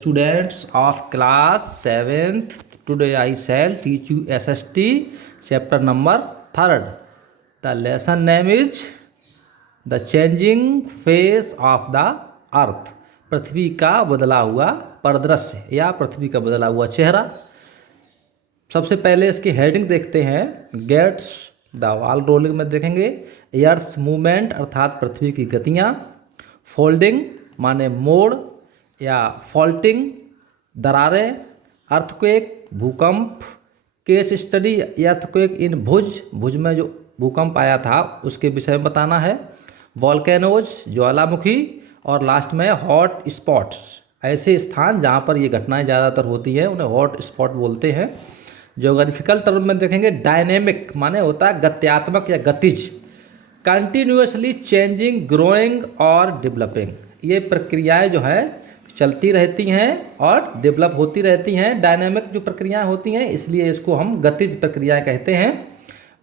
Students of class 7th, today I shall teach you SST chapter number 3rd. The lesson name is The Changing Face of the Earth. पृथ्वी का बदला हुआ परिदृश्य या पृथ्वी का बदला हुआ चेहरा। सबसे पहले इसकी हेडिंग देखते हैं। गेट्स द वॉल रोलिंग में देखेंगे एयर्स मूवमेंट अर्थात पृथ्वी की गतियाँ। फोल्डिंग माने मोड़ या फॉल्टिंग दरारें। अर्थक्वेक भूकंप। केस स्टडी अर्थक्वेक इन भुज में जो भूकंप आया था उसके विषय में बताना है। वॉल्केनोज ज्वालामुखी और लास्ट में हॉट स्पॉट्स ऐसे स्थान जहाँ पर ये घटनाएं ज़्यादातर होती हैं उन्हें हॉट स्पॉट बोलते हैं। ज्योग्राफिकल टर्म में देखेंगे डायनेमिक माने होता है गत्यात्मक या गतिज। कंटिन्यूसली चेंजिंग ग्रोइंग और डेवलपिंग ये प्रक्रियाएं जो है चलती रहती हैं और डेवलप होती रहती हैं। डायनेमिक जो प्रक्रियाएं होती हैं इसलिए इसको हम गतिज प्रक्रियाएं कहते हैं।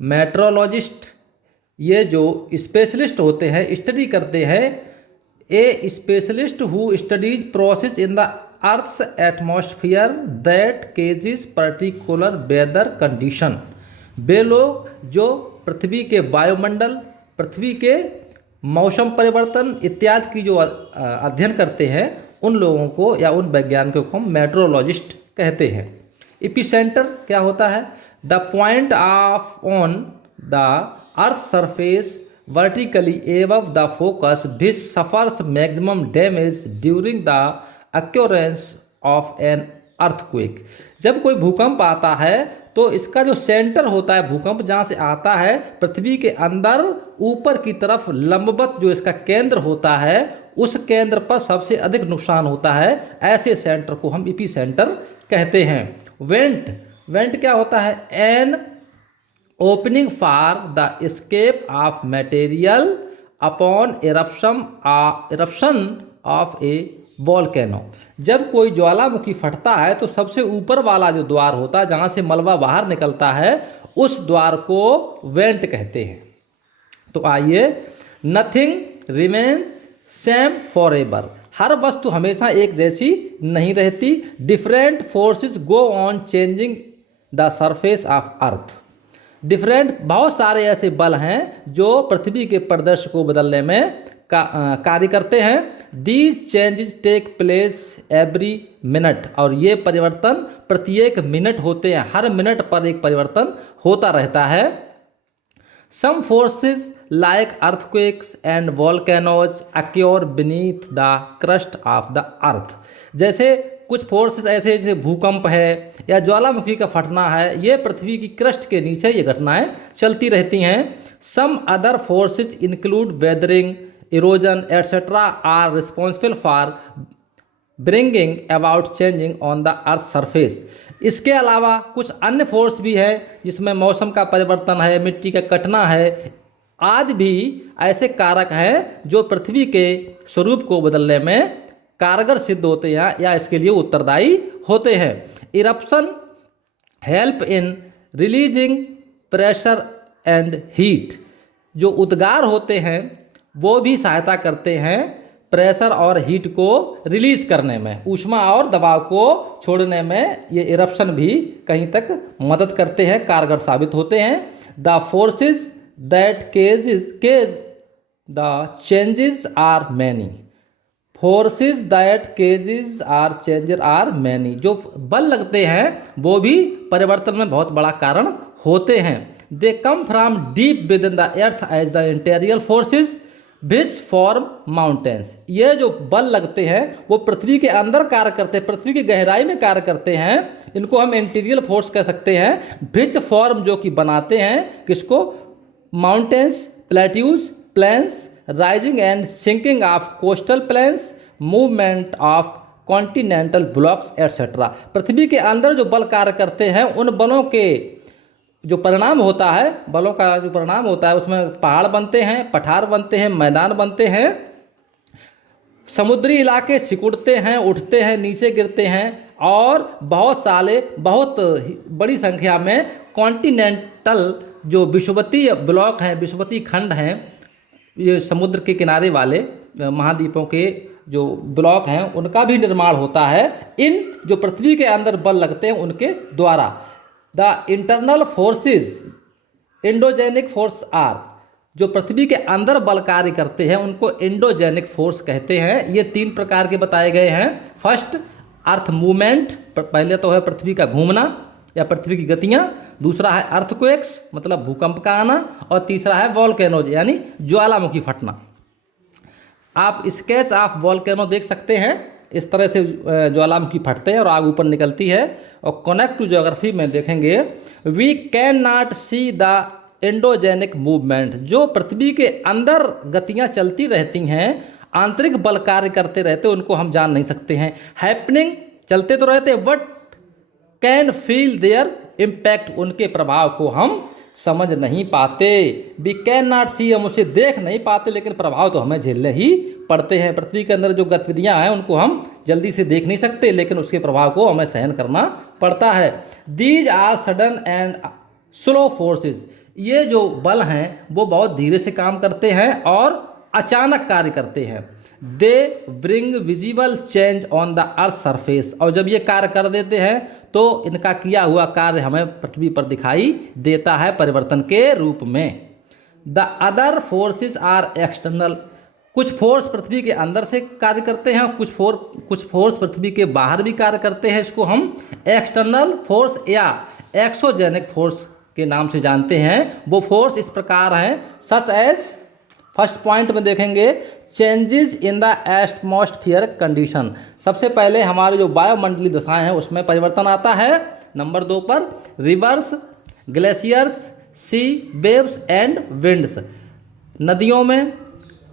मेट्रोलॉजिस्ट ये जो स्पेशलिस्ट होते हैं स्टडी करते हैं। A specialist who studies process in the earth's atmosphere that causes particular weather condition. वे लोग जो पृथ्वी के वायुमंडल पृथ्वी के मौसम परिवर्तन इत्यादि की जो अध्ययन करते हैं उन लोगों को या उन वैज्ञानिकों को हम मेट्रोलॉजिस्ट कहते हैं। एपिसेंटर क्या होता है? The point of on the earth surface vertically above the focus which suffers maximum damage during the occurrence of an earthquake. जब कोई भूकंप आता है तो इसका जो सेंटर होता है भूकंप जहाँ से आता है पृथ्वी के अंदर ऊपर की तरफ लंबवत जो इसका केंद्र होता है उस केंद्र पर सबसे अधिक नुकसान होता है। ऐसे सेंटर को हम एपी सेंटर कहते हैं। वेंट क्या होता है? An opening for the escape of material upon eruption of A volcano. जब कोई ज्वालामुखी फटता है तो सबसे ऊपर वाला जो द्वार होता है जहाँ से मलबा बाहर निकलता है उस द्वार को वेंट कहते हैं। तो आइए, nothing remains same forever. हर वस्तु हमेशा एक जैसी नहीं रहती। Different forces go on changing the surface of earth. Different बहुत सारे ऐसे बल हैं जो पृथ्वी के परिदृश्य को बदलने में कार्य करते हैं। These changes take place every minute और ये परिवर्तन प्रत्येक मिनट होते हैं। हर मिनट पर एक परिवर्तन होता रहता है। Some forces like earthquakes and volcanoes occur beneath the crust of the earth. जैसे कुछ फोर्सेस ऐसे जैसे भूकंप है या ज्वालामुखी का फटना है ये पृथ्वी की क्रस्ट के नीचे ये घटनाएं चलती रहती हैं। Some other forces include weathering erosion etcetera are responsible for bringing about changing on the earth surface. इसके अलावा कुछ अन्य फोर्स भी है जिसमें मौसम का परिवर्तन है, मिट्टी का कटना है आदि भी ऐसे कारक हैं जो पृथ्वी के स्वरूप को बदलने में कारगर सिद्ध होते हैं या इसके लिए उत्तरदायी होते हैं। Eruption help in releasing pressure and heat. जो उद्गार होते हैं वो भी सहायता करते हैं प्रेशर और हीट को रिलीज करने में, ऊष्मा और दबाव को छोड़ने में ये इरप्शन भी कहीं तक मदद करते हैं, कारगर साबित होते हैं। The forces that cause the changes are many. Forces that causes are changer are many. जो बल लगते हैं वो भी परिवर्तन में बहुत बड़ा कारण होते हैं। They come from deep within the earth as the interior forces which form mountains. ये जो बल लगते हैं वो पृथ्वी के अंदर कार्य करते हैं, पृथ्वी की गहराई में कार्य करते हैं। इनको हम इंटीरियर फोर्स कह सकते हैं। विच फॉर्म जो कि बनाते हैं किसको? Mountains, plateaus, plains, rising and sinking of coastal plains, movement of continental blocks etcetera. पृथ्वी के अंदर जो बल कार्य करते हैं उन बलों के जो परिणाम होता है, बलों का जो परिणाम होता है उसमें पहाड़ बनते हैं, पठार बनते हैं, मैदान बनते हैं। समुद्री इलाके सिकुड़ते हैं, उठते हैं, नीचे गिरते हैं और बहुत बड़ी संख्या में कॉन्टिनेंटल जो विषुवतीय ब्लॉक हैं, विषुवतीय खंड हैं, ये समुद्र के किनारे वाले महाद्वीपों के जो ब्लॉक हैं उनका भी निर्माण होता है इन जो पृथ्वी के अंदर बल लगते हैं उनके द्वारा। The internal forces endogenic force are, जो पृथ्वी के अंदर बल कार्य करते हैं उनको एंडोजेनिक फोर्स कहते हैं। ये 3 प्रकार के बताए गए हैं। फर्स्ट अर्थ मूवमेंट, पहले तो है पृथ्वी का घूमना या पृथ्वी की गतियाँ, दूसरा है अर्थक्वेक्स मतलब भूकंप का आना, और तीसरा है वॉल्केनोज यानी ज्वालामुखी फटना। आप स्केच ऑफ वॉल्केनो देख सकते हैं, इस तरह से ज्वालामुखी फटते हैं और आग ऊपर निकलती है। और कनेक्ट टू ज्योग्राफी में देखेंगे, we can not see the endogenic movement, जो पृथ्वी के अंदर गतियां चलती रहती हैं, आंतरिक बल कार्य करते रहते, उनको हम जान नहीं सकते हैं। हैपनिंग चलते तो रहते, but can feel there impact, उनके प्रभाव को हम समझ नहीं पाते। वी कैन नॉट सी, हम उसे देख नहीं पाते लेकिन प्रभाव तो हमें झेलने ही पड़ते हैं। पृथ्वी के अंदर जो गतिविधियां हैं उनको हम जल्दी से देख नहीं सकते लेकिन उसके प्रभाव को हमें सहन करना पड़ता है। These are sudden and slow forces, ये जो बल हैं वो बहुत धीरे से काम करते हैं और अचानक कार्य करते हैं। They bring visible change on the earth surface, और जब ये कार्य कर देते हैं तो इनका किया हुआ कार्य हमें पृथ्वी पर दिखाई देता है परिवर्तन के रूप में। The other forces are external, कुछ फोर्स पृथ्वी के अंदर से कार्य करते हैं, कुछ फोर्स पृथ्वी के बाहर भी कार्य करते हैं। इसको हम एक्सटर्नल फोर्स या एक्सोजेनिक फोर्स के नाम से जानते हैं। वो फोर्स इस प्रकार हैं, सच एज, फर्स्ट पॉइंट में देखेंगे changes in the atmosphere condition, सबसे पहले हमारे जो वायुमंडलीय दशाएं हैं उसमें परिवर्तन आता है। नंबर 2 पर rivers, glaciers, sea waves and winds, नदियों में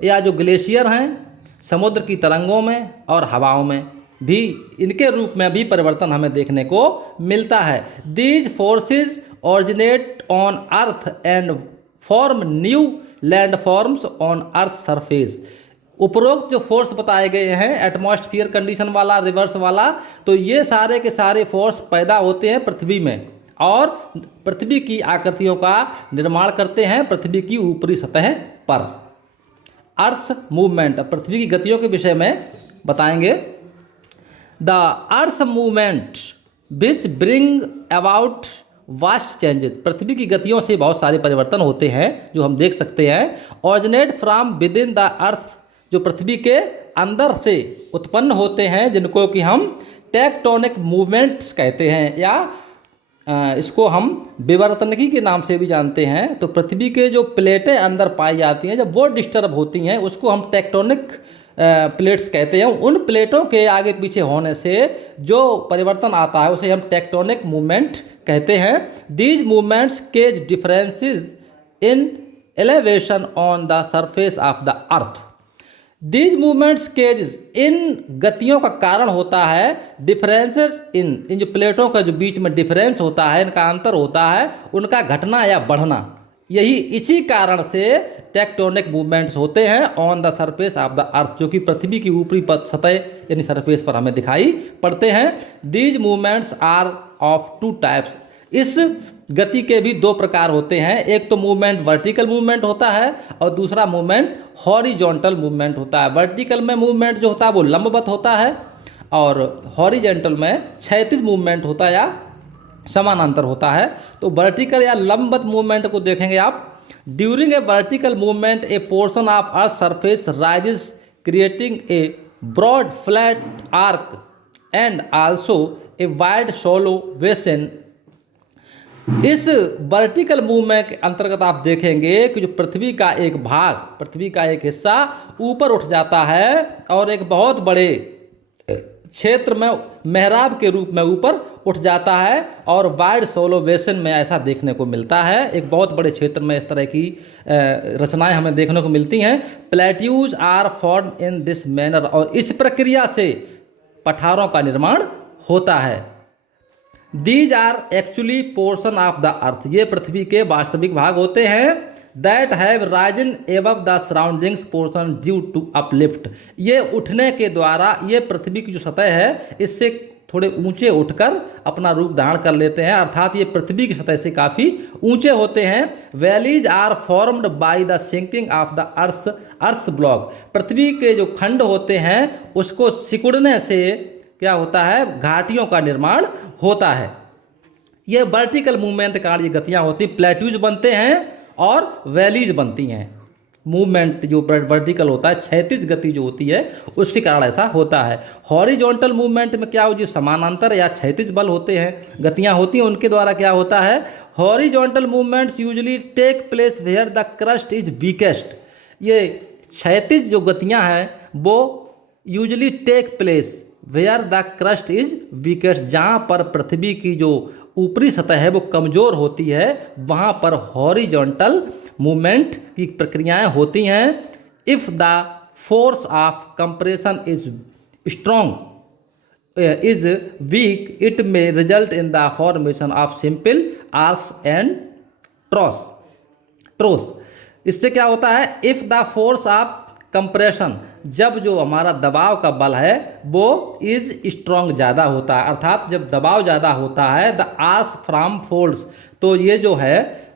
या जो ग्लेशियर हैं, समुद्र की तरंगों में और हवाओं में भी, इनके रूप में भी परिवर्तन हमें देखने को मिलता है। These forces originate on earth and form new landforms on earth surface, उपरोक्त जो फोर्स बताए गए हैं एटमॉस्फेयर कंडीशन वाला, रिवर्स वाला, तो ये सारे के सारे फोर्स पैदा होते हैं पृथ्वी में और पृथ्वी की आकृतियों का निर्माण करते हैं पृथ्वी की ऊपरी सतह पर। अर्थ मूवमेंट, पृथ्वी की गतियों के विषय में बताएंगे। The earth movement which bring about vast changes, पृथ्वी की गतियों से बहुत सारे परिवर्तन होते हैं जो हम देख सकते हैं। Originate from with in the अर्थ, जो पृथ्वी के अंदर से उत्पन्न होते हैं, जिनको कि हम टेक्टोनिक मूवमेंट्स कहते हैं या इसको हम विवर्तनिकी के नाम से भी जानते हैं। तो पृथ्वी के जो प्लेटें अंदर पाई जाती हैं जब वो डिस्टर्ब होती हैं उसको हम टेक्टोनिक प्लेट्स कहते हैं। उन प्लेटों के आगे पीछे होने से जो परिवर्तन आता है उसे हम टेक्टोनिक मूवमेंट कहते हैं। These movements causes differences in elevation on the surface of the earth, these movements causes, इन गतियों का कारण होता है डिफरेंसेस इन जो प्लेटों का जो बीच में डिफरेंस होता है, इनका अंतर होता है, उनका घटना या बढ़ना। यही इसी कारण से टेक्टोनिक मूवमेंट्स होते हैं on the surface of the अर्थ, जो कि पृथ्वी की ऊपरी सतह यानी सरफेस पर हमें दिखाई पड़ते हैं। These movements are of 2 types, इस गति के भी 2 प्रकार होते हैं। एक तो मूवमेंट वर्टिकल मूवमेंट होता है और दूसरा मूवमेंट हॉरिजॉन्टल मूवमेंट होता है। वर्टिकल में मूवमेंट जो होता है वो लंबवत होता है और हॉरिजॉन्टल में क्षैतिज मूवमेंट होता है या समानांतर होता है। तो वर्टिकल या लंबवत मूवमेंट को देखेंगे आप। During a vertical movement a portion of earth surface rises creating a broad flat arch and also a wide shallow basin. इस वर्टिकल मूवमेंट के अंतर्गत आप देखेंगे कि जो पृथ्वी का एक भाग, पृथ्वी का एक हिस्सा ऊपर उठ जाता है और एक बहुत बड़े क्षेत्र में मेहराब के रूप में ऊपर उठ जाता है और वाइड सोलो बेसिन में ऐसा देखने को मिलता है। एक बहुत बड़े क्षेत्र में इस तरह की रचनाएं हमें देखने को मिलती हैं। Plateaus are form in this manner, और इस प्रक्रिया से पठारों का निर्माण होता है। These are actually portion of the earth, ये पृथ्वी के वास्तविक भाग होते हैं। That have risen above the surroundings portion due to uplift, ये उठने के द्वारा ये पृथ्वी की जो सतह है इससे थोड़े ऊंचे उठकर अपना रूप धारण कर लेते हैं, अर्थात ये पृथ्वी की सतह से काफ़ी ऊंचे होते हैं। Valleys are formed by the sinking of the earth block. पृथ्वी के जो खंड होते हैं उसको सिकुड़ने से क्या होता है, घाटियों का निर्माण होता है। ये वर्टिकल मूवमेंट के कारण ये गतियाँ होती हैं, प्लेट्यूज बनते हैं और वैलीज बनती हैं। मूवमेंट जो वर्टिकल होता है, क्षैतिज गति जो होती है उसके कारण ऐसा होता है। हॉरिजॉन्टल मूवमेंट में क्या हो, जो समानांतर या क्षैतिज बल होते हैं, गतियां होती हैं, उनके द्वारा क्या होता है, horizontal movements usually take place where the crust is weakest. ये क्षैतिज जो गतियां हैं वो usually take place where the crust is weakest, जहाँ पर पृथ्वी की जो ऊपरी सतह है वो कमज़ोर होती है, वहाँ पर हॉरिजॉन्टल मूवमेंट की प्रक्रियाएं होती हैं। If the force of compression is strong is weak, it may result in the formation of simple arches and troughs. इससे क्या होता है, if the force of compression, जब जो हमारा दबाव का बल है वो इज स्ट्रॉन्ग ज़्यादा होता है, अर्थात जब दबाव ज़्यादा होता है, द आर्स फ्रॉम फोल्ड्स, तो ये जो है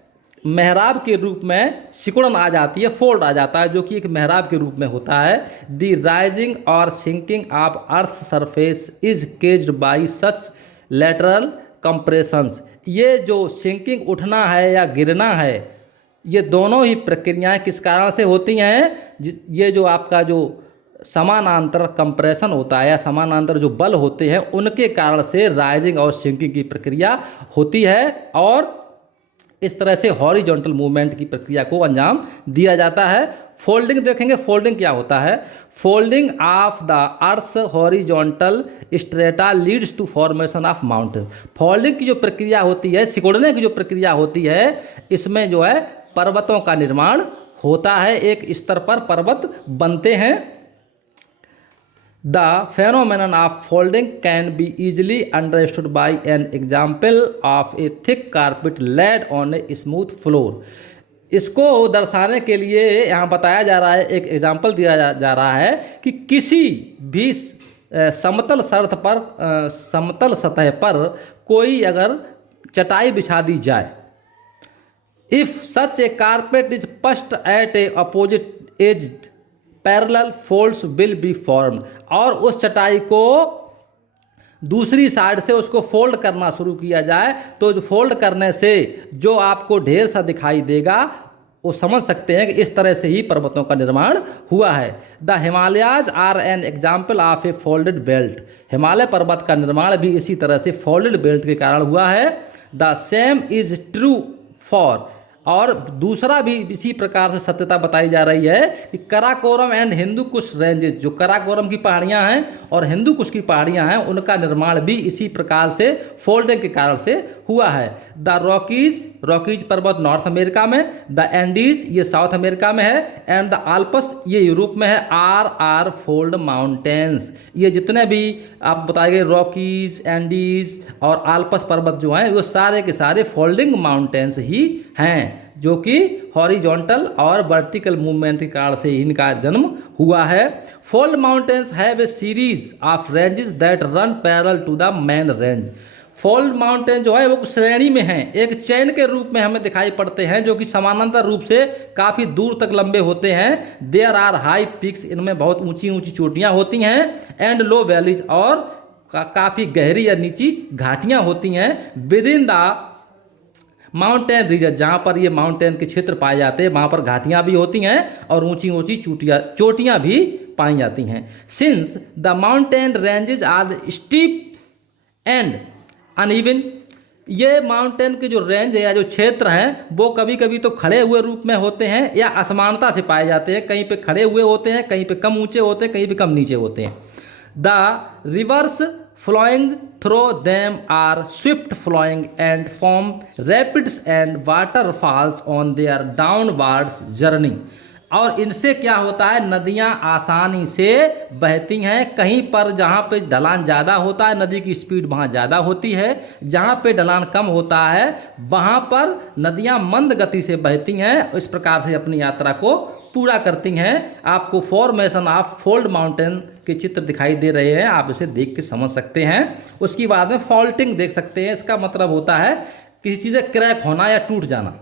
मेहराब के रूप में सिकुड़न आ जाती है, फोल्ड आ जाता है, जो कि एक मेहराब के रूप में होता है। द राइजिंग और sinking of earth surface is caused by such lateral compressions. ये जो सिंकिंग उठना है या गिरना है, ये दोनों ही प्रक्रियाएं किस कारण से होती हैं, ये जो आपका जो समानांतर कंप्रेशन होता है या समानांतर जो बल होते हैं उनके कारण से राइजिंग और सिंकिंग की प्रक्रिया होती है, और इस तरह से हॉरिजॉन्टल मूवमेंट की प्रक्रिया को अंजाम दिया जाता है। फोल्डिंग देखेंगे, फोल्डिंग क्या होता है, folding of the earth horizontal strata leads to formation of mountains. Folding की जो प्रक्रिया होती है, सिकुड़ने की जो प्रक्रिया होती है, इसमें जो है पर्वतों का निर्माण होता है, एक स्तर पर पर्वत बनते हैं। The phenomenon of folding can be easily understood by an example of a thick carpet laid on a smooth floor। इसको दर्शाने के लिए यहाँ बताया जा रहा है, एक एग्जाम्पल दिया जा रहा है कि किसी भी समतल समतल सतह पर कोई अगर चटाई बिछा दी जाए, if such a carpet is pushed at a opposite edge parallel folds will be formed, और उस चटाई को दूसरी साइड से उसको फोल्ड करना शुरू किया जाए तो जो फोल्ड करने से जो आपको ढेर सा दिखाई देगा वो समझ सकते हैं कि इस तरह से ही पर्वतों का निर्माण हुआ है। The Himalayas are an example of a folded belt. Himalaya पर्वत का निर्माण भी इसी तरह से फोल्डेड बेल्ट के कारण हुआ है। The same is true for, और दूसरा भी इसी प्रकार से सत्यता बताई जा रही है कि कराकोरम एंड हिंदू कुश रेंजेस, जो कराकोरम की पहाड़ियां हैं और हिंदू कुश की पहाड़ियां हैं, उनका निर्माण भी इसी प्रकार से फोल्डिंग के कारण से हुआ है। द रॉकीज पर्वत नॉर्थ अमेरिका में, द एंडीज ये साउथ अमेरिका में है, एंड द आल्प्स ये यूरोप में है। आर फोल्ड माउंटेन्स, ये जितने भी आप बताए रॉकीज, एंडीज और आल्प्स पर्वत जो हैं वो सारे के सारे फोल्डिंग माउंटेन्स ही हैं, जो कि हॉरिजॉन्टल और वर्टिकल मूवमेंट के कारण से इनका जन्म हुआ है। Fold mountains have a series of ranges that run parallel to the main range. Fold mountain जो है वो श्रेणी में हैं, एक चैन के रूप में हमें दिखाई पड़ते हैं, जो कि समानांतर रूप से काफ़ी दूर तक लंबे होते हैं। देयर आर हाई पिक्स, इनमें बहुत ऊंची ऊंची चोटियां होती हैं, एंड लो वैलीज, और काफ़ी गहरी या नीची घाटियां होती हैं। With in the mountain region, जहाँ पर ये माउंटेन के क्षेत्र पाए जाते हैं वहाँ पर घाटियाँ भी होती हैं और ऊंची ऊंची चोटियाँ भी पाई जाती हैं। Since the mountain ranges are steep and uneven, ये माउंटेन के जो रेंज है या जो क्षेत्र हैं वो कभी कभी तो खड़े हुए रूप में होते हैं या असमानता से पाए जाते हैं, कहीं पे खड़े हुए होते हैं, कहीं पे कम ऊंचे होते हैं, कहीं पे कम नीचे होते हैं। The reverse flowing through them are swift flowing and form rapids and waterfalls on their downwards journey। और इनसे क्या होता है, नदियां आसानी से बहती हैं। कहीं पर जहाँ पे ढलान ज़्यादा होता है नदी की स्पीड वहाँ ज़्यादा होती है, जहाँ पे ढलान कम होता है वहाँ पर नदियाँ मंद गति से बहती हैं। इस प्रकार से अपनी यात्रा को पूरा करती हैं। आपको फॉर्मेशन ऑफ फोल्ड माउंटेन के चित्र दिखाई दे रहे हैं, आप इसे देख के समझ सकते हैं। उसके बाद में फॉल्टिंग देख सकते हैं। इसका मतलब होता है किसी चीज़ का क्रैक होना या टूट जाना।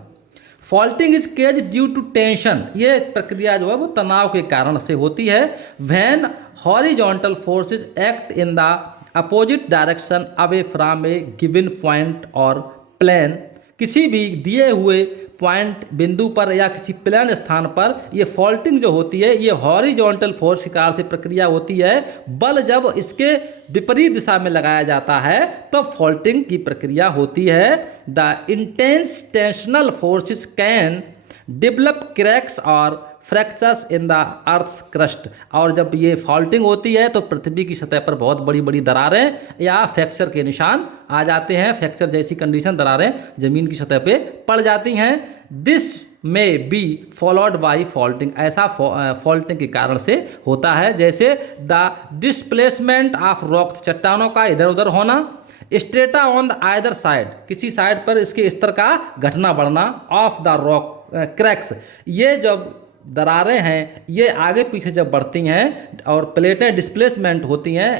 Faulting is caused due to tension, ये प्रक्रिया जो है वो तनाव के कारण से होती है। When horizontal forces act in the opposite direction away from A given point और प्लेन, किसी भी दिए हुए पॉइंट बिंदु पर या किसी प्लेन स्थान पर ये फॉल्टिंग जो होती है ये हॉरिजॉन्टल फोर्स के कारण से प्रक्रिया होती है। बल जब इसके विपरीत दिशा में लगाया जाता है तो फॉल्टिंग की प्रक्रिया होती है। The intense tensional forces can develop cracks और fractures in the earth crust, और जब ये फॉल्टिंग होती है तो पृथ्वी की सतह पर बहुत बड़ी बड़ी दरारें या फ्रैक्चर के निशान आ जाते हैं। फ्रैक्चर जैसी कंडीशन, दरारें जमीन की सतह पे पड़ जाती हैं। This may be followed by faulting, ऐसा फॉल्टिंग के कारण से होता है। जैसे द डिस्प्लेसमेंट ऑफ रॉक, चट्टानों का इधर उधर होना। Strata on the either side, किसी साइड पर इसके स्तर का घटना बढ़ना। ऑफ द रॉक क्रैक्स, ये जब दरारें हैं ये आगे पीछे जब बढ़ती हैं और प्लेटें डिस्प्लेसमेंट होती हैं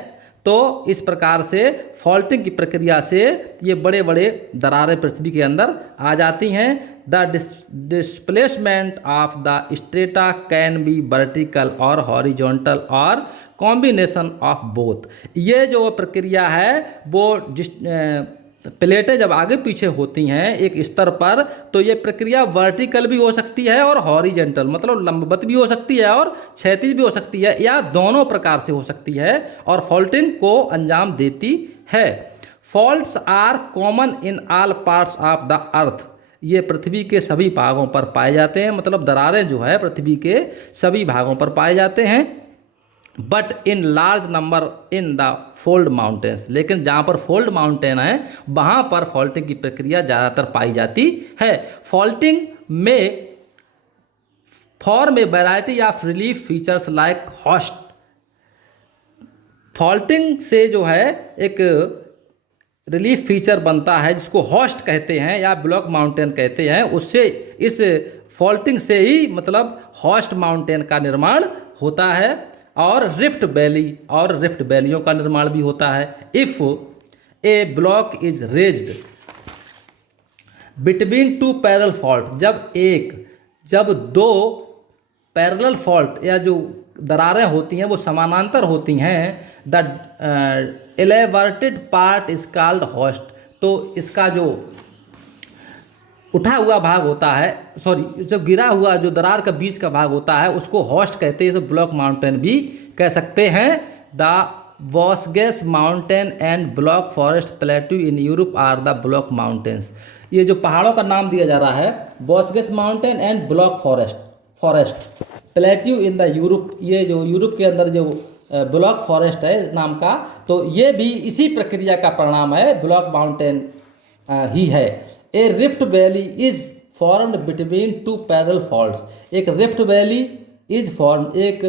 तो इस प्रकार से फॉल्टिंग की प्रक्रिया से ये बड़े बड़े दरारें पृथ्वी के अंदर आ जाती हैं। The displacement of the strata can be vertical और हॉरिजॉन्टल और कॉम्बिनेशन ऑफ बोथ। ये जो प्रक्रिया है वो प्लेटें जब आगे पीछे होती हैं एक स्तर पर तो ये प्रक्रिया वर्टिकल भी हो सकती है और हॉरिजेंटल मतलब लंबवत भी हो सकती है और क्षैतिज भी हो सकती है, या दोनों प्रकार से हो सकती है और फॉल्टिंग को अंजाम देती है। Faults are common in all parts of the earth, ये पृथ्वी के सभी भागों पर पाए जाते हैं, मतलब दरारें जो है पृथ्वी के सभी भागों पर पाए जाते हैं। But in large number in the fold mountains, लेकिन जहाँ पर फोल्ड माउंटेन है वहाँ पर फॉल्टिंग की प्रक्रिया ज़्यादातर पाई जाती है। फॉल्टिंग में form A variety of relief features like host, faulting से जो है एक रिलीफ फीचर बनता है जिसको हॉस्ट कहते हैं या ब्लॉक माउंटेन कहते हैं। उससे इस फॉल्टिंग से ही मतलब हॉस्ट माउंटेन का निर्माण होता है और रिफ्ट वैली और रिफ्ट वैलियों का निर्माण भी होता है। If A block is raised between two parallel fault, जब दो पैरेलल फॉल्ट या जो दरारें होती हैं वो समानांतर होती हैं, the elevated part is called horst, तो इसका जो उठा हुआ भाग होता है, सॉरी जो गिरा हुआ जो दरार का बीच का भाग होता है उसको हॉस्ट कहते हैं, तो ब्लॉक माउंटेन भी कह सकते हैं। द वॉस्गेस mountain and block forest plateau in Europe are the block mountains, ये जो पहाड़ों का नाम दिया जा रहा है वॉस्गेस mountain and block forest plateau in the Europe, ये जो यूरोप के अंदर जो ब्लॉक फॉरेस्ट है नाम का, तो ये भी इसी प्रक्रिया का परिणाम है, ब्लॉक माउंटेन ही है। A rift valley is formed between two parallel faults, एक रिफ्ट वैली इज फॉर्म, एक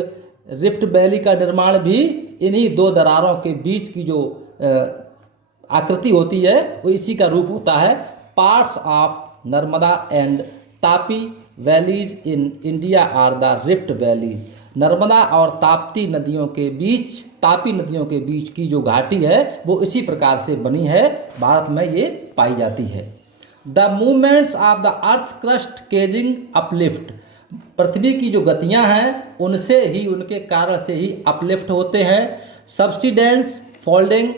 रिफ्ट वैली का निर्माण भी इन्हीं दो दरारों के बीच की जो आकृति होती है वो इसी का रूप होता है। Parts of Narmada and Tapi valleys in India are the rift valleys, Narmada और ताप्ती नदियों के बीच, तापी नदियों के बीच की जो घाटी है वो इसी प्रकार से बनी है, भारत में ये पाई जाती है। The movements of the earth crust causing uplift, पृथ्वी की जो गतियां हैं उनसे ही, उनके कारण से ही अपलिफ्ट होते हैं। सब्सिडेंस फोल्डिंग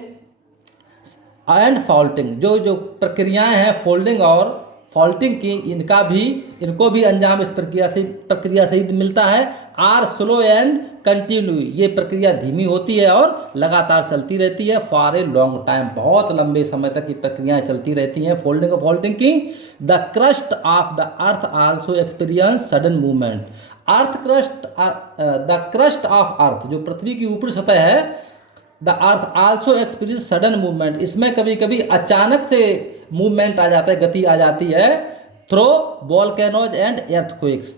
एंड फॉल्टिंग, जो प्रक्रियाएं हैं फोल्डिंग और फॉल्टिंग की, इनको भी अंजाम इस प्रक्रिया से ही मिलता है। आर स्लो एंड कंटिन्यू, ये प्रक्रिया धीमी होती है और लगातार चलती रहती है। फॉर ए लॉन्ग टाइम, बहुत लंबे समय तक ये प्रक्रियाएं चलती रहती हैं फोल्डिंग और फॉल्टिंग की। The crust of the earth also experience sudden movement, the crust of earth, जो पृथ्वी की ऊपरी सतह है, the earth also experience sudden movement, इसमें कभी कभी अचानक से मूवमेंट आ जाता है, गति आ जाती है। थ्रो वॉल्केनोज एंड एर्थक्वेक्स,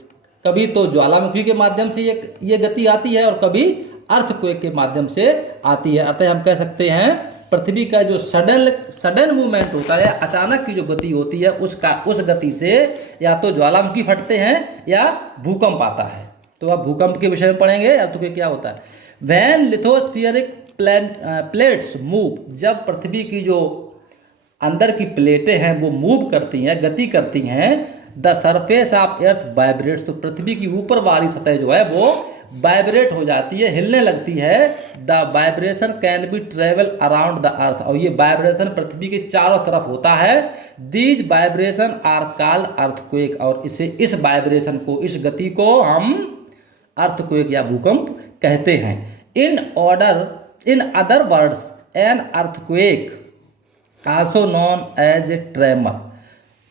कभी तो ज्वालामुखी के माध्यम से ये गति आती है और कभी अर्थक्वेक के माध्यम से आती है। अतः हम कह सकते हैं पृथ्वी का जो सडन मूवमेंट होता है, अचानक की जो गति होती है, उस गति से या तो ज्वालामुखी फटते हैं या भूकंप आता है। तो अब भूकंप के विषय में पढ़ेंगे। अर्थक्वेक क्या होता है? व्हेन लिथोस्फियरिक प्लेट्स मूव, जब पृथ्वी की जो अंदर की प्लेटें हैं वो मूव करती हैं, गति करती हैं, the surface of earth vibrates, तो पृथ्वी की ऊपर वाली सतह जो है वो वाइब्रेट हो जाती है, हिलने लगती है। The vibration can be travel around the earth, और ये वाइब्रेशन पृथ्वी के चारों तरफ होता है। These vibration are called earthquake, और इस वाइब्रेशन को, इस गति को हम अर्थक्वेक या भूकंप कहते हैं। In other words an earthquake also known as a tremor,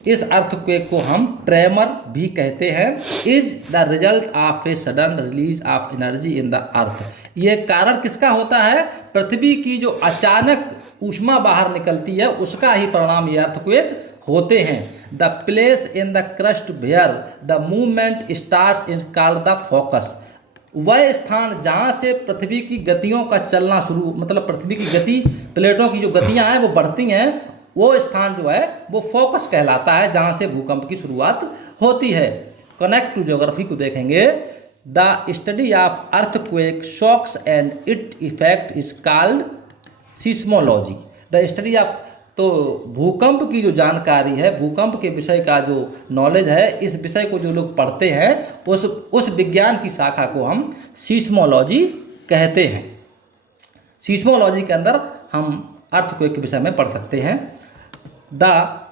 इस अर्थक्वेक को हम ट्रेमर भी कहते हैं। Is the result of a sudden release of energy in the earth, ये कारण किसका होता है? पृथ्वी की जो अचानक ऊष्मा बाहर निकलती है उसका ही परिणाम ये अर्थक्वेक होते हैं। The place in the crust where the movement starts is called the focus, वह स्थान जहाँ से पृथ्वी की गतियों का चलना शुरू, मतलब पृथ्वी की गति, प्लेटों की जो गतियाँ हैं वो बढ़ती हैं, वो स्थान जो है वो फोकस कहलाता है, जहाँ से भूकंप की शुरुआत होती है। कनेक्ट टू ज्योग्राफी को देखेंगे। The study of earthquake shocks and it effect is called seismology. The study of, तो भूकंप की जो जानकारी है, भूकंप के विषय का जो नॉलेज है, इस विषय को जो लोग पढ़ते हैं उस विज्ञान की शाखा को हम सीस्मोलॉजी कहते हैं। सीस्मोलॉजी के अंदर हम अर्थक्वेक के विषय में पढ़ सकते हैं। The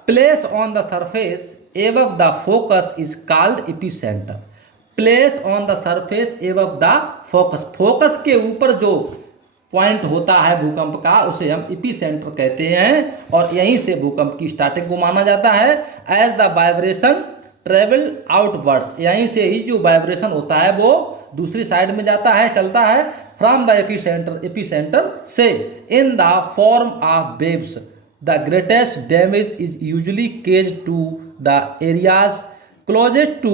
place on the surface above the focus is called epicentre. Place on the surface above the focus, focus के ऊपर जो पॉइंट होता है भूकंप का उसे हम एपिसेंटर कहते हैं, और यहीं से भूकंप की स्टार्टिंग को माना जाता है। As the vibration travel outwards, यहीं से ही जो वाइब्रेशन होता है वो दूसरी साइड में जाता है, चलता है, फ्रॉम द एपिसेंटर से, in the form of waves. The greatest damage is usually caused to the areas closest to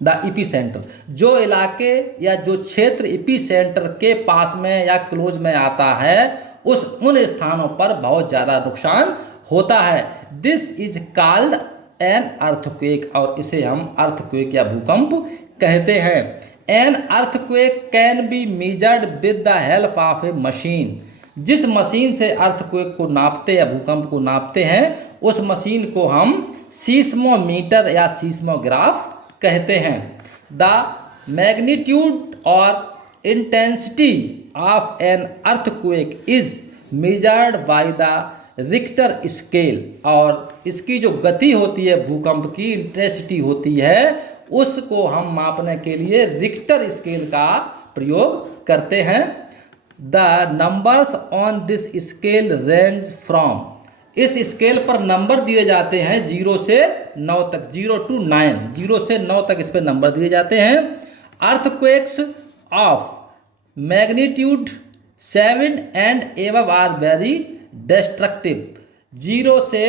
the epicentre, जो इलाके या जो क्षेत्र एपिसेंटर के पास में या क्लोज में आता है उन स्थानों पर बहुत ज़्यादा नुकसान होता है। This is called an earthquake, और इसे हम अर्थक्वेक या भूकंप कहते हैं। An earthquake can be measured with the help of A machine, जिस मशीन से अर्थक्वेक को नापते या भूकंप को नापते हैं उस मशीन को हम सीस्मोमीटर या सीस्मोग्राफ कहते हैं। द मैग्नीट्यूड और intensity of an earthquake is measured by the Richter scale, और इसकी जो गति होती है भूकंप की, इंटेंसिटी होती है, उसको हम मापने के लिए रिक्टर स्केल का प्रयोग करते हैं। The numbers on this scale range from, इस स्केल पर नंबर दिए जाते हैं 0 से 9 तक, 0 to 9, 0 से 9 तक इस पर नंबर दिए जाते हैं। Earthquakes of magnitude 7 and above are very destructive, 0 से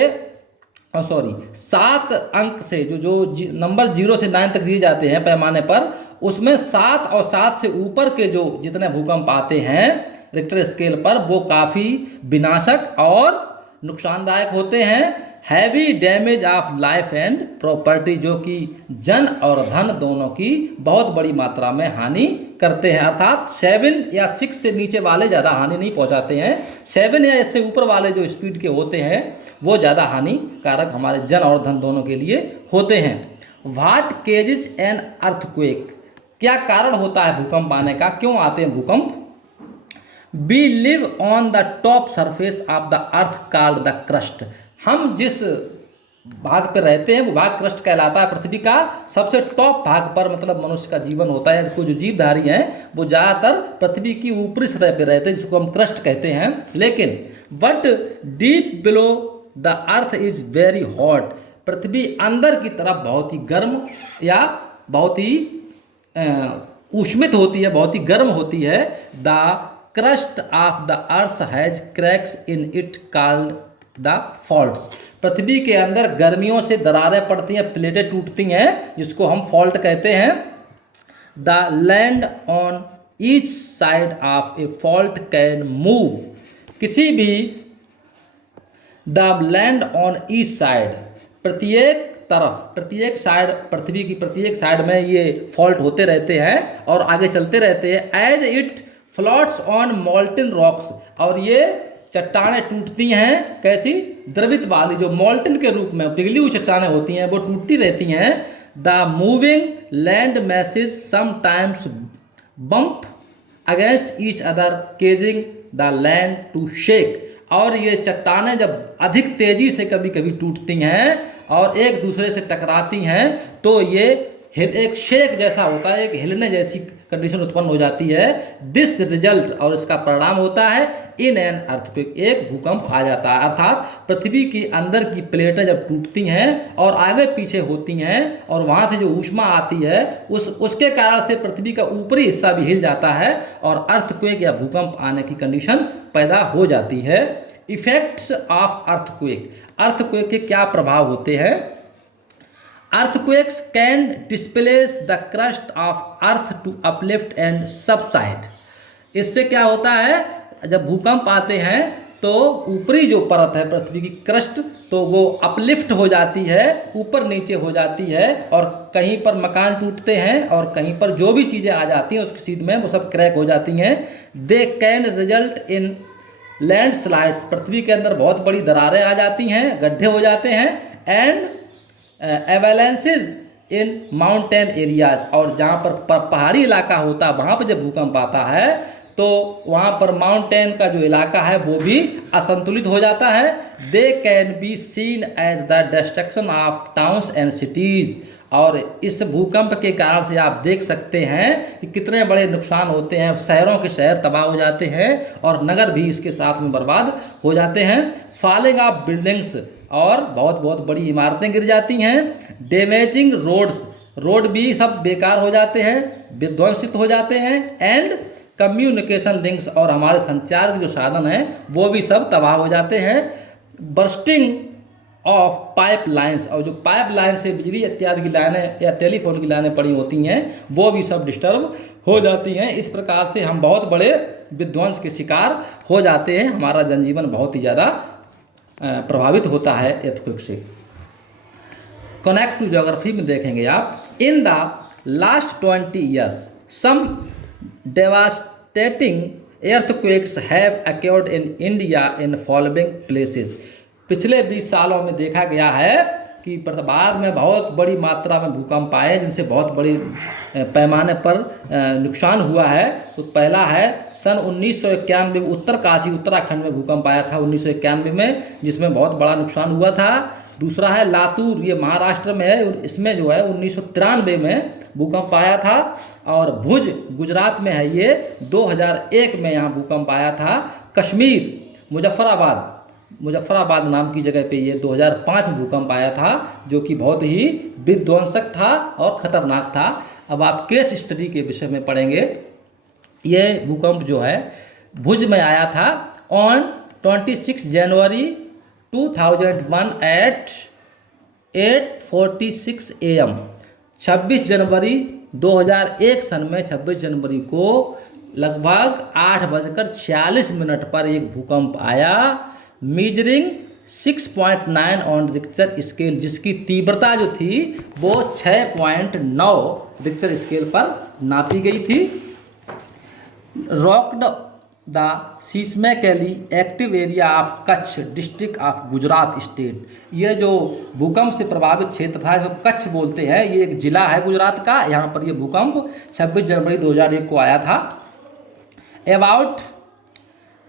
7 अंक से जो नंबर 0 से 9 तक दिए जाते हैं पैमाने पर, उसमें 7 और 7 से ऊपर के जो जितने भूकंप आते हैं रिक्टर स्केल पर वो काफ़ी विनाशक और नुकसानदायक होते हैं। Heavy damage of life and property, जो कि जन और धन दोनों की बहुत बड़ी मात्रा में हानि करते हैं। अर्थात 7 या 6 से नीचे वाले ज़्यादा हानि नहीं पहुंचाते हैं, 7 या इससे ऊपर वाले जो स्पीड के होते हैं वो ज़्यादा हानिकारक हमारे जन और धन दोनों के लिए होते हैं। व्हाट केजेज एन अर्थक्वेक, क्या कारण होता है भूकंप आने का, क्यों आते हैं भूकंप? We live on the top surface of the earth called the crust, हम जिस भाग पर रहते हैं वो भाग क्रस्ट कहलाता है। पृथ्वी का सबसे टॉप भाग पर मतलब मनुष्य का जीवन होता है, कोई जो जीवधारी हैं वो ज़्यादातर पृथ्वी की ऊपरी सतह पर रहते हैं, जिसको हम क्रस्ट कहते हैं। लेकिन but deep below the earth is very hot, पृथ्वी अंदर की तरफ बहुत ही गर्म या बहुत ही ऊष्मित होती है, बहुत ही गर्म होती है। The crust of the earth has cracks in it called the faults. पृथ्वी के अंदर गर्मियों से दरारें पड़ती हैं, प्लेटें टूटती हैं, जिसको हम फॉल्ट कहते हैं। The land on each side of A fault can move, किसी भी the land on each side, प्रत्येक तरफ, प्रत्येक साइड, पृथ्वी की प्रत्येक साइड में ये फॉल्ट होते रहते हैं और आगे चलते रहते हैं। As it floats on molten rocks, और ये चट्टानें टूटती हैं, कैसी? द्रवित वाली, जो मोल्टन के रूप में पिघली हुई चट्टानें होती हैं वो टूटती रहती हैं। The moving land masses sometimes bump against each other causing the land to shake, और ये चट्टानें जब अधिक तेजी से कभी कभी टूटती हैं और एक दूसरे से टकराती हैं तो ये एक शेक जैसा होता है, एक हिलने जैसी कंडीशन उत्पन्न हो जाती है। दिस रिजल्ट, और इसका परिणाम होता है इन एन अर्थक्वेक, एक भूकंप आ जाता है। अर्थात पृथ्वी की अंदर की प्लेटें जब टूटती हैं और आगे पीछे होती हैं और वहाँ से जो ऊष्मा आती है उसके कारण से पृथ्वी का ऊपरी हिस्सा भी हिल जाता है और अर्थक्वेक या भूकंप आने की कंडीशन पैदा हो जाती है। इफेक्ट्स ऑफ अर्थक्वेक, अर्थक्वेक के क्या प्रभाव होते हैं? Earthquakes can displace the crust of earth to uplift and subside। इससे क्या होता है, जब भूकंप आते हैं तो ऊपरी जो परत है पृथ्वी की क्रस्ट, तो वो अपलिफ्ट हो जाती है, ऊपर नीचे हो जाती है, और कहीं पर मकान टूटते हैं और कहीं पर जो भी चीज़ें आ जाती हैं उसकी सीध में वो सब क्रैक हो जाती हैं। They can result in landslides, पृथ्वी के अंदर बहुत बड़ी दरारें आ जाती हैं, गड्ढे हो जाते हैं। एंड एवैलेंसेस इन माउंटेन एरियाज, और जहाँ पर पहाड़ी इलाका होता है वहाँ पर जब भूकंप आता है तो वहाँ पर माउंटेन का जो इलाका है वो भी असंतुलित हो जाता है। They can be seen as the destruction of towns and cities, और इस भूकंप के कारण से आप देख सकते हैं कि कितने बड़े नुकसान होते हैं, शहरों के शहर तबाह हो जाते हैं और नगर भी इसके साथ में बर्बाद हो जाते हैं। फॉलिंग ऑफ बिल्डिंग्स, और बहुत बहुत बड़ी इमारतें गिर जाती हैं। डैमेजिंग रोड्स, रोड भी सब बेकार हो जाते हैं, विध्वंसित हो जाते हैं। एंड कम्युनिकेशन लिंक्स, और हमारे संचार के जो साधन हैं वो भी सब तबाह हो जाते हैं। बर्स्टिंग ऑफ पाइप लाइन्स, और जो पाइप लाइन से बिजली इत्यादि की लाइनें या टेलीफोन की लाइनें पड़ी होती हैं वो भी सब डिस्टर्ब हो जाती हैं। इस प्रकार से हम बहुत बड़े विध्वंस के शिकार हो जाते हैं, हमारा जनजीवन बहुत ही ज़्यादा प्रभावित होता है अर्थक्वेक से। कनेक्ट टू ज्योग्राफी में देखेंगे आप, in the last 20 years some devastating earthquakes have occurred in India in following places। पिछले 20 सालों में देखा गया है कि भारत में बहुत बड़ी मात्रा में भूकंप आए जिनसे बहुत बड़ी पैमाने पर नुकसान हुआ है। तो पहला है सन 1991 में उत्तरकाशी उत्तराखंड में भूकंप आया था 1991 में, जिसमें बहुत बड़ा नुकसान हुआ था। दूसरा है लातूर, ये महाराष्ट्र में है, इसमें जो है 1993 में भूकंप आया था। और भुज गुजरात में है, ये 2001 में यहाँ भूकंप आया था। कश्मीर मुजफ्फराबाद नाम की जगह पे ये 2005 में भूकंप आया था, जो कि बहुत ही विध्वंसक था और ख़तरनाक था। अब आप केस स्टडी के विषय में पढ़ेंगे। ये भूकंप जो है भुज में आया था ऑन 26 जनवरी 2001 एट 8:46 AM। 26 जनवरी 2001 सन में 26 जनवरी को लगभग 8:46 पर एक भूकंप आया, मीजरिंग 6.9 ऑन रिक्टर स्केल, जिसकी तीव्रता जो थी वो 6.9 रिक्टर स्केल पर नापी गई थी। Rocked the seismically active area of Kutch district of Gujarat state. ये जो भूकंप से प्रभावित क्षेत्र था, जो कच्छ बोलते हैं, ये एक जिला है गुजरात का। यहाँ पर ये भूकंप 26 जनवरी 2001 को आया था। About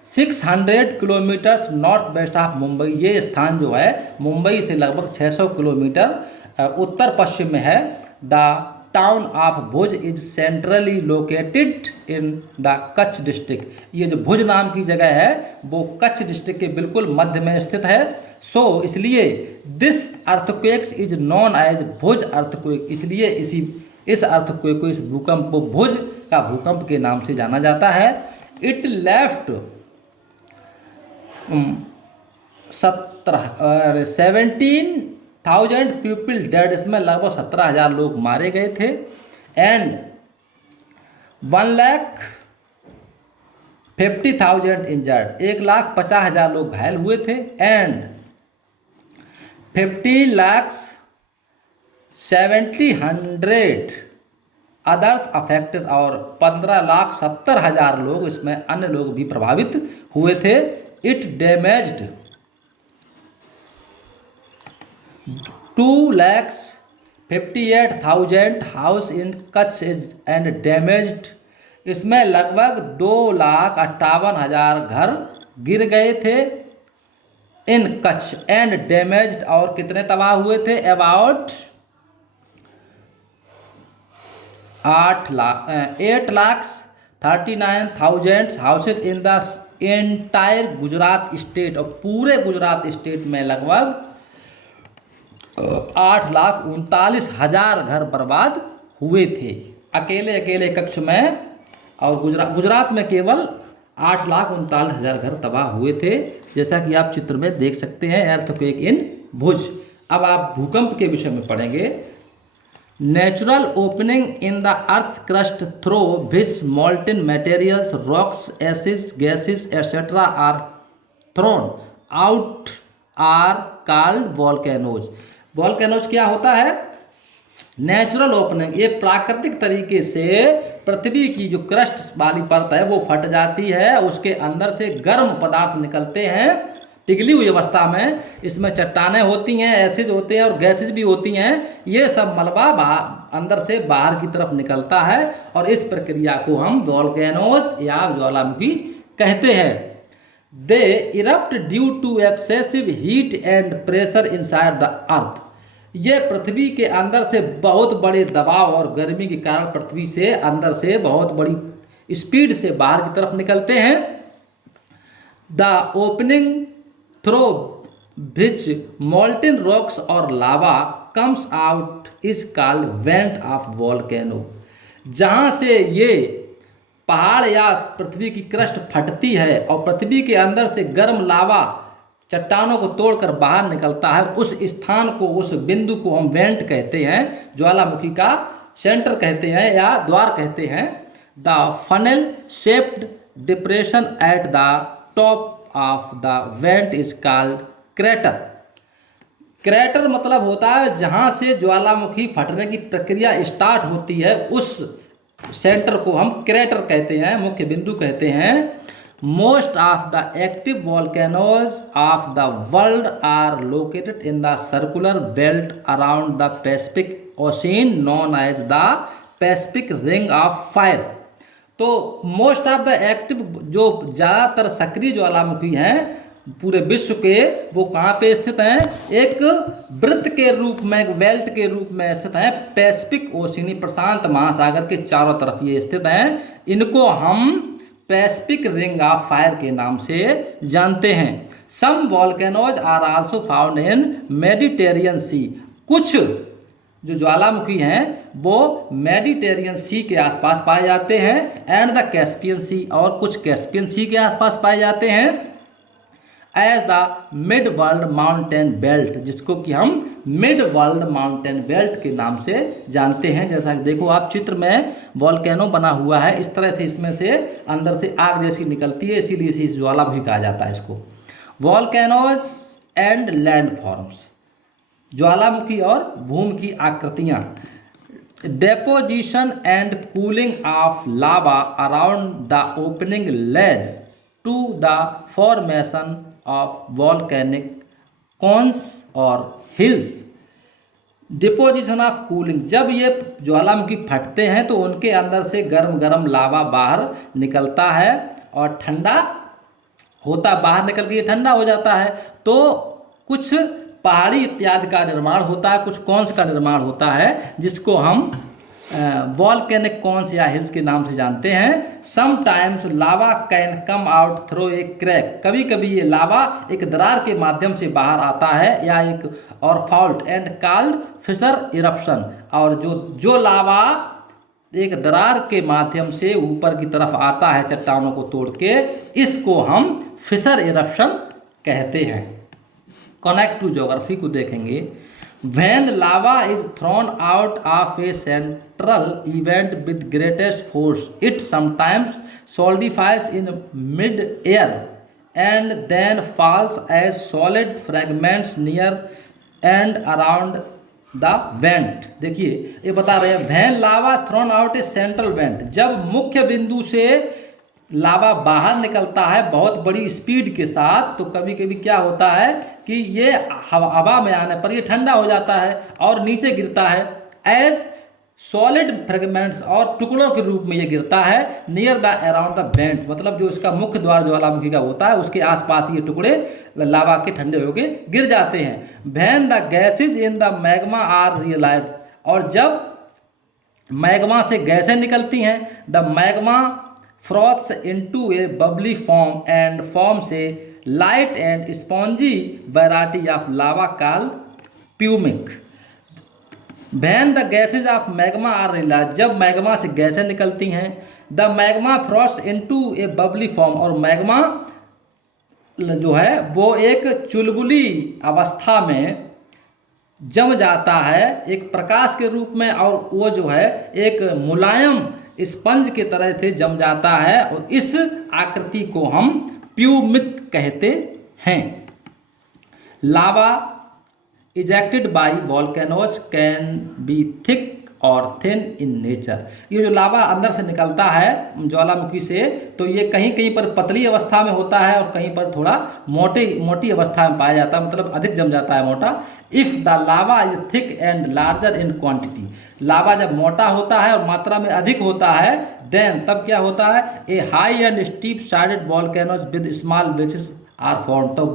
600 kilometres north west of Mumbai, ये स्थान जो है मुंबई से लगभग 600 किलोमीटर उत्तर पश्चिम में है। The town of Bhuj is centrally located in the Kutch district. ये जो भुज नाम की जगह है वो कच्छ डिस्ट्रिक्ट के बिल्कुल मध्य में स्थित है। सो इसलिए this earthquakes is known as Bhuj earthquake, इसलिए इस अर्थक्वेक को, इस भूकंप को भुज का भूकंप के नाम से जाना जाता है। इट लेफ्ट 17,000 पीपल डेड, इसमें लगभग 17,000 लोग मारे गए थे। एंड 1,50,000 इंजर्ड, 1,50,000 लोग घायल हुए थे। एंड 50,70,100 अदर्स अफेक्टेड, और 15,70,000 लोग, इसमें अन्य लोग भी प्रभावित हुए थे। It damaged 2,58,000 house in Kutch and damaged, इसमें लगभग 2,58,000 घर गिर गए थे इन कच्छ। एंड डैमेज्ड, और कितने तबाह हुए थे? About 8,39,000 houses in the entire Gujarat state, और पूरे गुजरात स्टेट में लगभग 8,39,000 घर बर्बाद हुए थे अकेले अकेले कच्छ में। और गुजरात में केवल 8,39,000 घर तबाह हुए थे, जैसा कि आप चित्र में देख सकते हैं। Earthquake in Bhuj. अब आप भूकंप के विषय में पढ़ेंगे। Natural opening in the earth crust through which molten materials, rocks, acids, gases etcetera are thrown out are called volcanoes. Volcanoes क्या होता है? नेचुरल ओपनिंग, ये प्राकृतिक तरीके से पृथ्वी की जो क्रस्ट वाली परत है वो फट जाती है, उसके अंदर से गर्म पदार्थ निकलते हैं पिघली हुई अवस्था में। इसमें चट्टानें होती हैं, एसिड होते हैं और गैसेस भी होती हैं। ये सब मलबा अंदर से बाहर की तरफ निकलता है, और इस प्रक्रिया को हम वॉल्केनोज या ज्वालामुखी कहते हैं। They erupt due to excessive heat and pressure inside the earth, ये पृथ्वी के अंदर से बहुत बड़े दबाव और गर्मी के कारण पृथ्वी से अंदर से बहुत बड़ी स्पीड से बाहर की तरफ निकलते हैं। The opening through which molten rocks और lava comes out is called vent of volcano, जहाँ से ये पहाड़ या पृथ्वी की क्रस्ट फटती है और पृथ्वी के अंदर से गर्म लावा चट्टानों को तोड़कर बाहर निकलता है, उस स्थान को, उस बिंदु को हम वेंट कहते हैं, ज्वालामुखी का सेंटर कहते हैं या द्वार कहते हैं। The funnel shaped depression at the top of the went is called crater. Crater मतलब होता है जहाँ से ज्वालामुखी फटने की प्रक्रिया स्टार्ट होती है, उस सेंटर को हम क्रेटर कहते हैं, मुख्य बिंदु कहते हैं। Most of the active volcanoes of the world are located in the circular belt around the Pacific Ocean known as the Pacific ring of fire. तो मोस्ट ऑफ द एक्टिव, जो ज़्यादातर सक्रिय ज्वालामुखी हैं पूरे विश्व के, वो कहाँ पे स्थित हैं? एक वृत्त के रूप में, एक बेल्ट के रूप में स्थित हैं, पैसिफिक ओशियन, प्रशांत महासागर के चारों तरफ ये स्थित हैं। इनको हम पैसिफिक रिंग ऑफ फायर के नाम से जानते हैं। Some volcanoes are also found in Mediterranean Sea, कुछ जो ज्वालामुखी हैं वो मेडिटेरियन सी के आसपास पाए जाते हैं, एंड द कैस्पियन सी, और कुछ कैस्पियन सी के आसपास पाए जाते हैं। As the mid world mountain belt, जिसको कि हम मिड वर्ल्ड माउंटेन बेल्ट के नाम से जानते हैं। जैसा कि देखो आप चित्र में वॉल्केनो बना हुआ है, इस तरह से इसमें से अंदर से आग जैसी निकलती है, इसीलिए इसे ज्वालामुखी कहा जाता है इसको। वॉल्केनोज एंड लैंड फॉर्म्स, ज्वालामुखी और भूमि की आकृतियाँ। Deposition and cooling of lava around the opening led to the formation of volcanic cones और हिल्स। डिपोजिशन ऑफ कूलिंग, जब ये ज्वालामुखी फटते हैं तो उनके अंदर से गर्म गर्म लावा बाहर निकलता है और ठंडा होता, बाहर निकल के ये ठंडा हो जाता है, तो कुछ पहाड़ी इत्यादि का निर्माण होता है, कुछ कॉन्स का निर्माण होता है, जिसको हम वॉल्केनिक कॉन्स या हिल्स के नाम से जानते हैं। Sometimes lava can come out through a crack, कभी कभी ये लावा एक दरार के माध्यम से बाहर आता है या एक और fault and called fissure eruption, और जो लावा एक दरार के माध्यम से ऊपर की तरफ आता है चट्टानों को तोड़ के, इसको हम फिशर इरप्शन कहते हैं। कनेक्ट टू ज्योग्राफी को देखेंगे। When lava is thrown out of a central event with greatest force it sometimes solidifies in mid air and then falls as solid fragments near and around the vent. देखिए ये बता रहे हैं when lava thrown out a central vent, जब मुख्य बिंदु से लावा बाहर निकलता है बहुत बड़ी स्पीड के साथ, तो कभी कभी क्या होता है कि ये हवा में आने पर ये ठंडा हो जाता है और नीचे गिरता है एज सॉलिड फ्रेगमेंट्स, और टुकड़ों के रूप में ये गिरता है near the around the went, मतलब जो इसका मुख्य द्वार ज्वालामुखी का होता है उसके आसपास ये टुकड़े लावा के ठंडे होके गिर जाते हैं। When the gases in the magma are realise, और जब मैग्मा से गैसें निकलती हैं, the magma froths into a bubbly form and form से light and spongy variety of lava called pumice. When the gases of magma are realise, जब magma से गैसें निकलती हैं, the magma froths into a bubbly form, और magma जो है वो एक चुलबुली अवस्था में जम जाता है एक प्रकाश के रूप में, और वो जो है एक मुलायम स्पंज के तरह से जम जाता है, और इस आकृति को हम प्यूमिक कहते हैं। Lava ejected by volcanoes can be thick और थिन इन नेचर। ये जो लावा अंदर से निकलता है ज्वालामुखी से, तो ये कहीं कहीं पर पतली अवस्था में होता है और कहीं पर थोड़ा मोटी अवस्था में पाया जाता है, मतलब अधिक जम जाता है, मोटा। If the lava is thick and larger in quantity, lava जब मोटा होता है और मात्रा में अधिक होता है, देन तब क्या होता है, a high and steep sided volcanoes with small bases are form. तो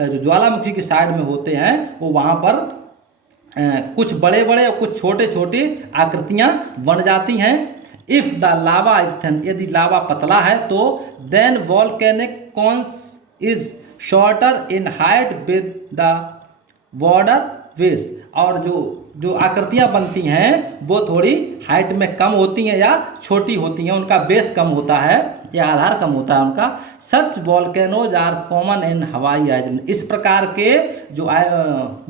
जो ज्वालामुखी की साइड में होते हैं वो वहाँ पर कुछ बड़े बड़े और कुछ छोटे छोटे आकृतियाँ बन जाती हैं। If the lava is thin, यदि लावा पतला है तो then volcanic cones is shorter in height with the border base, और जो आकृतियाँ बनती हैं वो थोड़ी हाइट में कम होती हैं या छोटी होती हैं, उनका बेस कम होता है या आधार कम होता है उनका। Such volcanoes are common in Hawaii island, इस प्रकार के जो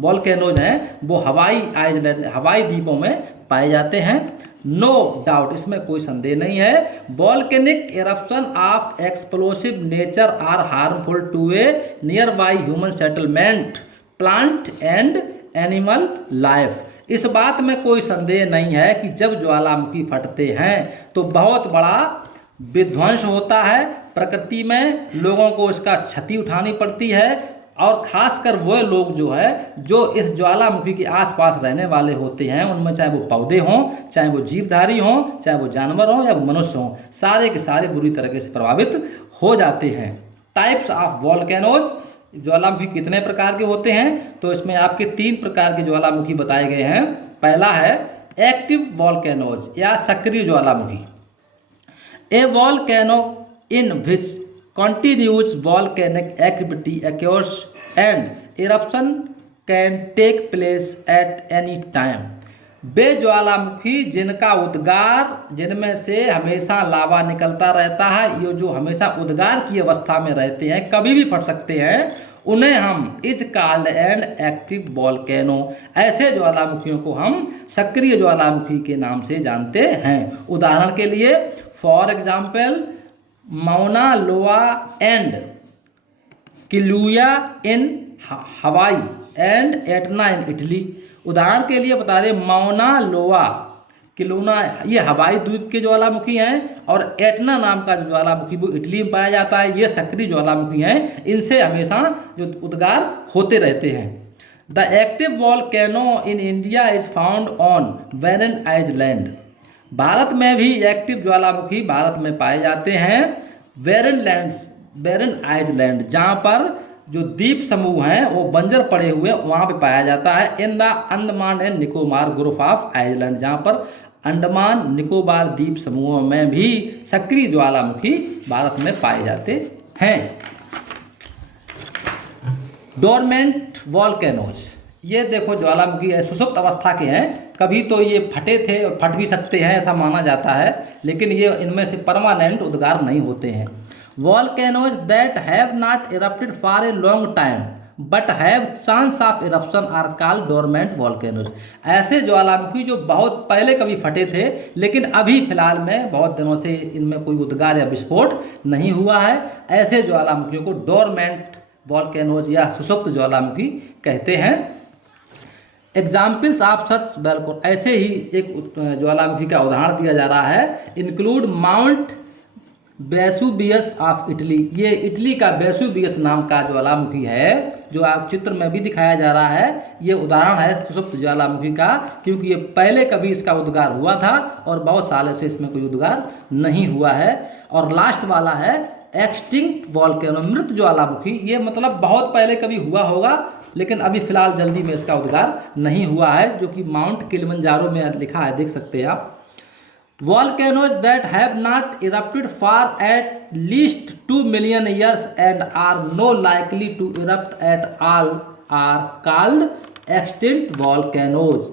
वॉल्केनोज हैं वो हवाई आइलैंड, हवाई द्वीपों में पाए जाते हैं। नो डाउट, इसमें कोई संदेह नहीं है, volcanic eruption of explosive nature are harmful to a nearby human settlement, plant and animal life. इस बात में कोई संदेह नहीं है कि जब ज्वालामुखी फटते हैं तो बहुत बड़ा विध्वंस होता है प्रकृति में, लोगों को इसका क्षति उठानी पड़ती है, और ख़ासकर वो लोग जो है जो इस ज्वालामुखी के आसपास रहने वाले होते हैं, उनमें चाहे वो पौधे हों, चाहे वो जीवधारी हों, चाहे वो जानवर हों या वो मनुष्य हों, सारे के सारे बुरी तरीके से प्रभावित हो जाते हैं। टाइप्स ऑफ वॉल्केनोज, ज्वालामुखी कितने प्रकार के होते हैं, तो इसमें आपके 3 प्रकार के ज्वालामुखी बताए गए हैं। पहला है एक्टिव वॉल्केनोज या सक्रिय ज्वालामुखी। A volcano in which continuous volcanic activity occurs and eruption can take place at any time। वे ज्वालामुखी जिनका उद्गार, जिनमें से हमेशा लावा निकलता रहता है, ये जो हमेशा उद्गार की अवस्था में रहते हैं, कभी भी फट सकते हैं, उन्हें हम is called an active volcano. ऐसे ज्वालामुखियों को हम सक्रिय ज्वालामुखी के नाम से जानते हैं। उदाहरण के लिए for example Mauna Loa and Kilauea in Hawaii and Etna in Italy. उदाहरण के लिए बता रहे माउना लोआ किलुना ये हवाई द्वीप के ज्वालामुखी हैं, और एटना नाम का ज्वालामुखी वो इटली में पाया जाता है। ये सक्रिय ज्वालामुखी हैं, इनसे हमेशा जो उद्गार होते रहते हैं। The active volcano in India is found on Barren Island. भारत में भी एक्टिव ज्वालामुखी भारत में पाए जाते हैं बैरन आइलैंड, जहाँ पर जो द्वीप समूह हैं वो बंजर पड़े हुए वहाँ पे पाया जाता है। In the Andaman and Nicobar group of island, जहाँ पर अंडमान निकोबार द्वीप समूहों में भी सक्रिय ज्वालामुखी भारत में पाए जाते हैं। डोरमेंट वॉल्केनोज, ये देखो ज्वालामुखी सुषुप्त अवस्था के हैं, कभी तो ये फटे थे और फट भी सकते हैं ऐसा माना जाता है, लेकिन ये इनमें से परमानेंट उद्गार नहीं होते हैं। Volcanoes that have not erupted for a long time, but have chance of eruption are called dormant volcanoes. ऐसे ज्वालामुखी जो बहुत पहले कभी फटे थे लेकिन अभी फिलहाल में बहुत दिनों से इनमें कोई उद्गार या विस्फोट नहीं हुआ है, ऐसे ज्वालामुखियों को डोरमेंट वॉल्केनोज या सुषुप्त ज्वालामुखी कहते हैं। एग्जाम्पल्स ऑफ सच वॉल्केनो, ऐसे ही एक ज्वालामुखी का उदाहरण दिया जा रहा है, include mount Vesuvius of Italy. ये इटली का वेसुवियस नाम का ज्वालामुखी है जो आप चित्र में भी दिखाया जा रहा है। ये उदाहरण है सुषुप्त ज्वालामुखी का, क्योंकि ये पहले कभी इसका उद्गार हुआ था और बहुत सालों से इसमें कोई उद्गार नहीं हुआ है। और लास्ट वाला है एक्सटिंक्ट वॉल्केनो, मृत ज्वालामुखी। ये मतलब बहुत पहले कभी हुआ होगा लेकिन अभी फिलहाल जल्दी में इसका उद्गार नहीं हुआ है, जो कि माउंट किलिमंजारो में लिखा है, देख सकते हैं आप। Volcanoes that have not erupted for at least 2 million years and are no likely to erupt at all are called extinct volcanoes।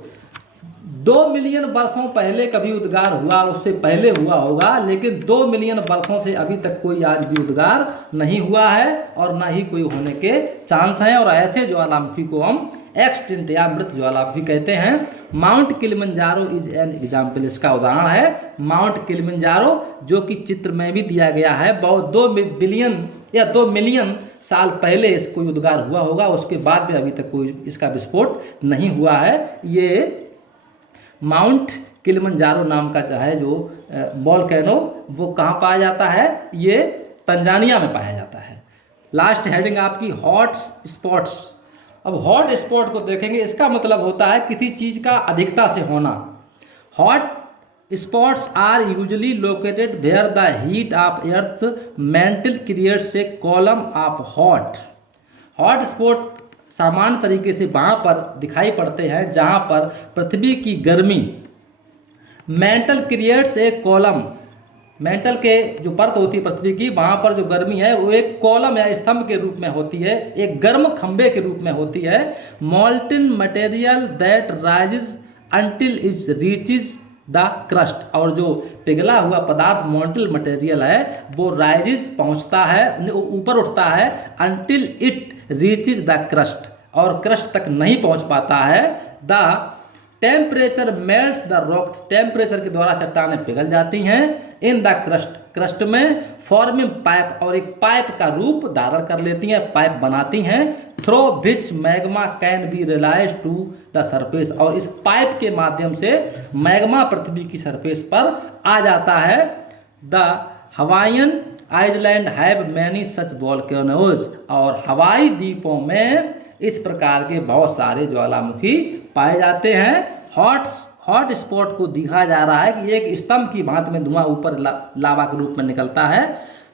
2 million वर्षों पहले कभी उद्गार हुआ, उससे पहले हुआ होगा, लेकिन 2 मिलियन वर्षों से अभी तक कोई आज भी उद्गार नहीं हुआ है और ना ही कोई होने के चांस हैं। और ऐसे ज्वालामुखी को हम एक्सटिंक्ट या मृत ज्वालामुखी कहते हैं। Mount Kilimanjaro is an example, इसका उदाहरण है माउंट किलिमंजारो, जो कि चित्र में भी दिया गया है। बहुत 2 बिलियन या 2 मिलियन साल पहले इस कोई उद्गार हुआ होगा, उसके बाद भी अभी तक कोई इसका विस्फोट नहीं हुआ है। ये माउंट किलिमंजारो नाम का जो है जो वॉल्केनो, वो कहाँ पाया जाता है? ये तंजानिया में पाया जाता है। लास्ट हेडिंग आपकी हॉट स्पॉट्स। अब हॉट स्पॉट को देखेंगे, इसका मतलब होता है किसी चीज़ का अधिकता से होना। Hot spots are usually located where the heat of earth mantle creates a column of hot. Hot spot सामान्य तरीके से वहाँ पर दिखाई पड़ते हैं जहाँ पर पृथ्वी की गर्मी mental creates a column, mental के जो परत होती है पृथ्वी की, वहाँ पर जो गर्मी है वो एक कॉलम या स्तंभ के रूप में होती है, एक गर्म खंबे के रूप में होती है। मॉल्टन material that rises until is reaches the crust, और जो पिघला हुआ पदार्थ मॉल्टन मटेरियल है वो राइजेस पहुँचता है, ऊपर उठता है, until it reaches the crust, और क्रस्ट तक नहीं पहुँच पाता है। The temperature melts the rock, temperature के द्वारा चट्टानें पिघल जाती हैं। इन द क्रस्ट, क्रस्ट में फॉर्मिंग पाइप, और एक पाइप का रूप धारण कर लेती हैं, पाइप बनाती हैं। Through which magma can be release to the surface, और इस पाइप के माध्यम से मैग्मा पृथ्वी की सरफेस पर आ जाता है। The Hawaiian island have many such volcanoes, और हवाई द्वीपों में इस प्रकार के बहुत सारे ज्वालामुखी पाए जाते हैं। हॉट स्पॉट को दिखाया जा रहा है कि एक स्तंभ की भांति में धुआं ऊपर लावा के रूप में निकलता है।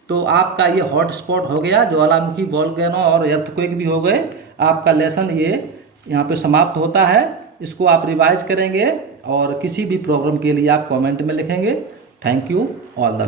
तो आपका ये हॉट स्पॉट हो गया, ज्वालामुखी, वोल्केनो और अर्थक्वेक भी हो गए। आपका लेसन ये यहाँ पे समाप्त होता है। इसको आप रिवाइज करेंगे और किसी भी प्रॉब्लम के लिए आप कमेंट में लिखेंगे। Thank you, all the